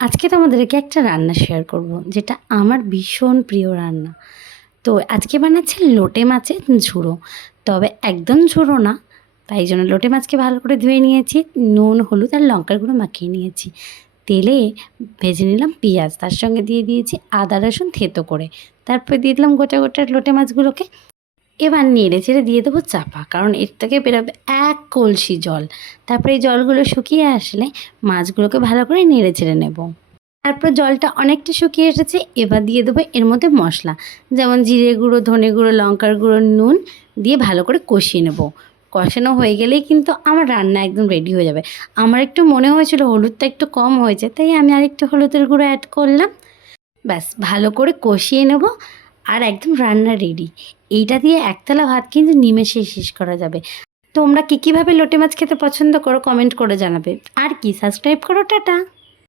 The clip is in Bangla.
আজকে তোমাদেরকে একটা রান্না শেয়ার করব, যেটা আমার ভীষণ প্রিয় রান্না। তো আজকে বানাচ্ছি লোটে মাছের ঝুড়ো। তবে একদম ঝুড়ো না, তাই জন্য লোটে মাছকে ভালো করে ধুয়ে নিয়েছি, নুন হলুদ আর লঙ্কার গুঁড়ো মাখিয়ে নিয়েছি। তেলে ভেজে নিলাম পেঁয়াজ, তার সঙ্গে দিয়ে দিয়েছি আদা রসুন থেতো করে। তারপর দিয়ে দিলাম গোটা গোটা লোটে মাছগুলোকে। এবার নেড়ে চেড়ে দিয়ে দেবো চাপা, কারণ এর থেকে বেরোবে এক কলসি জল। তারপরে এই জলগুলো শুকিয়ে আসলে মাছগুলোকে ভালো করে নেড়ে চেড়ে নেব। তারপর জলটা অনেকটা শুকিয়ে এসেছে, এবার দিয়ে দেবো এর মধ্যে মশলা, যেমন জিরে গুঁড়ো, ধনে গুঁড়ো, লঙ্কার গুঁড়ো, নুন দিয়ে ভালো করে কষিয়ে নেব। কষানো হয়ে গেলেই কিন্তু আমার রান্না একদম রেডি হয়ে যাবে। আমার একটু মনে হয়েছিল হলুদটা একটু কম হয়েছে, তাই আমি আরেকটু হলুদের গুঁড়ো অ্যাড করলাম। ব্যাস ভালো করে কষিয়ে নেব, আর একদম রান্না রেডি। এইটা দিয়ে একতলা ভাত কিন্তু নিমেষে শেষ করা যাবে। তোমরা কীভাবে লোটে মাছ খেতে পছন্দ করো কমেন্ট করে জানাবে। আর কি, সাবস্ক্রাইব করো। টাটা।